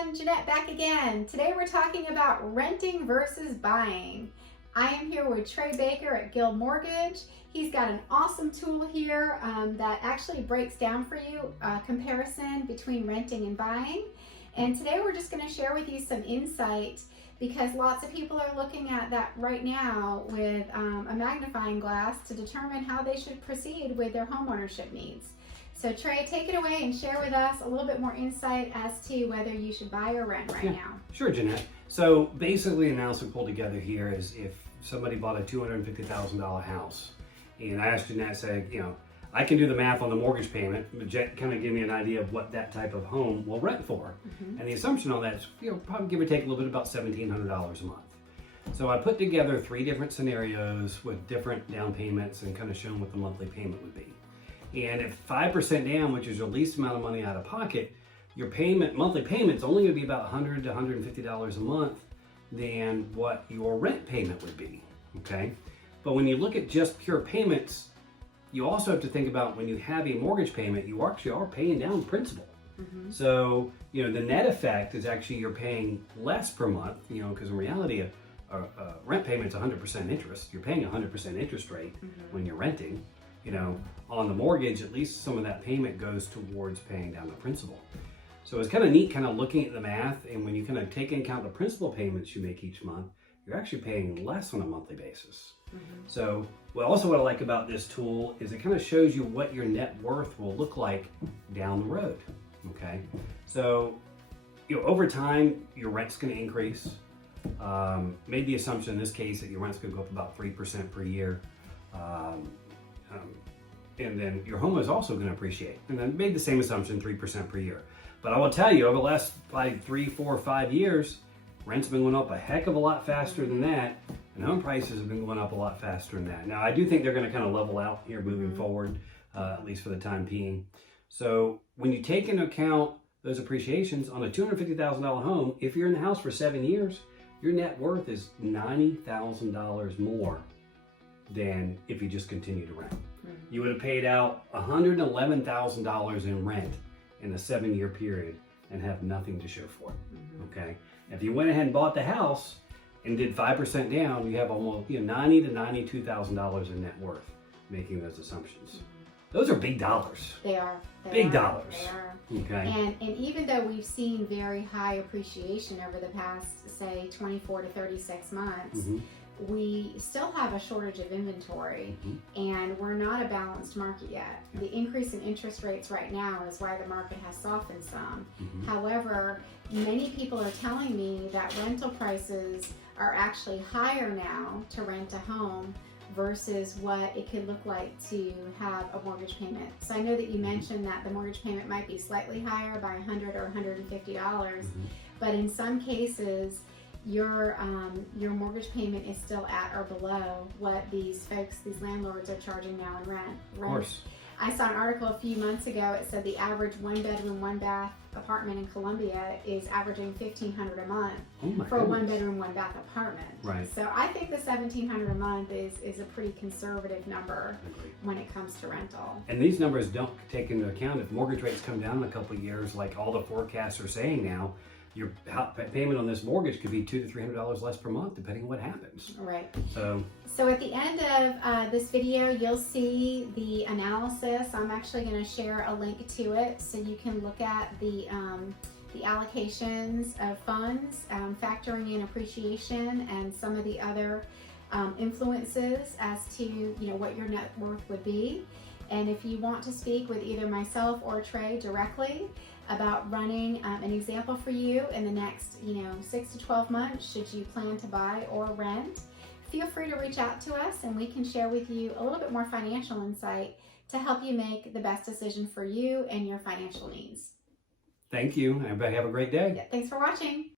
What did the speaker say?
everyone, Jeanette back again. Today we're talking about renting versus buying. I am here with Trey Baker at Guild Mortgage. He's got an awesome tool here that actually breaks down for you a comparison between renting and buying. And today we're just going to share with you some insight because lots of people are looking at that right now with a magnifying glass to determine how they should proceed with their homeownership needs. So Trey, take it away and share with us a little bit more insight as to whether you should buy or rent right now. Sure, Jeanette. So basically the analysis we pulled together here is if somebody bought a $250,000 house, and I asked Jeanette, say, I can do the math on the mortgage payment, but Jet kind of give me an idea of what that type of home will rent for. And the assumption on that is, probably give or take a little bit about $1,700 a month. So I put together 3 different scenarios with different down payments and kind of shown what the monthly payment would be. And if 5% down, which is your least amount of money out of pocket, your monthly payment is only going to be about $100 to $150 a month than what your rent payment would be, okay? But when you look at just pure payments, you also have to think about when you have a mortgage payment, you actually are paying down principal. So, the net effect is actually you're paying less per month, because in reality, a rent payment is 100% interest. You're paying 100% interest rate when you're renting. On the mortgage, at least some of that payment goes towards paying down the principal. So it's kind of neat kind of looking at the math, and when you kind of take into account the principal payments you make each month, you're actually paying less on a monthly basis. So what I like about this tool is it kind of shows you what your net worth will look like down the road, okay? So, over time, your rent's going to increase. Made the assumption in this case that your rent's going to go up about 3% per year. And then your home is also going to appreciate. And then made the same assumption, 3% per year. But I will tell you, over the last 3, 4, 5 years, rent's been going up a heck of a lot faster than that, and home prices have been going up a lot faster than that. Now, I do think they're going to kind of level out here moving forward, at least for the time being. So when you take into account those appreciations on a $250,000 home, if you're in the house for 7 years, your net worth is $90,000 more than if you just continue to rent. You would have paid out $111,000 in rent in a 7-year period and have nothing to show for it, okay? If you went ahead and bought the house and did 5% down, you have almost $90,000 to $92,000 in net worth making those assumptions. Those are big dollars. They are. Big dollars. They are. Okay. And even though we've seen very high appreciation over the past, say, 24 to 36 months, we still have a shortage of inventory and we're not a balanced market yet. The increase in interest rates right now is why the market has softened some. However, many people are telling me that rental prices are actually higher now to rent a home versus what it could look like to have a mortgage payment. So I know that you mentioned that the mortgage payment might be slightly higher by $100 or $150, but in some cases, your mortgage payment is still at or below what these landlords are charging now in rent. Of course. I saw an article a few months ago. It said the average 1-bedroom, 1-bath apartment in Columbia is averaging $1,500 a month for a 1-bedroom, 1-bath apartment. Right. So I think the $1,700 a month is a pretty conservative number when it comes to rental. And these numbers don't take into account if mortgage rates come down in a couple of years, like all the forecasts are saying now. Your payment on this mortgage could be $200 to $300 less per month, depending on what happens. Right. So at the end of this video, you'll see the analysis. I'm actually going to share a link to it so you can look at the allocations of funds, factoring in appreciation and some of the other influences as to what your net worth would be. And if you want to speak with either myself or Trey directly about running an example for you in the next 6 to 12 months, should you plan to buy or rent, feel free to reach out to us and we can share with you a little bit more financial insight to help you make the best decision for you and your financial needs. Thank you. Everybody have a great day. Yeah, thanks for watching.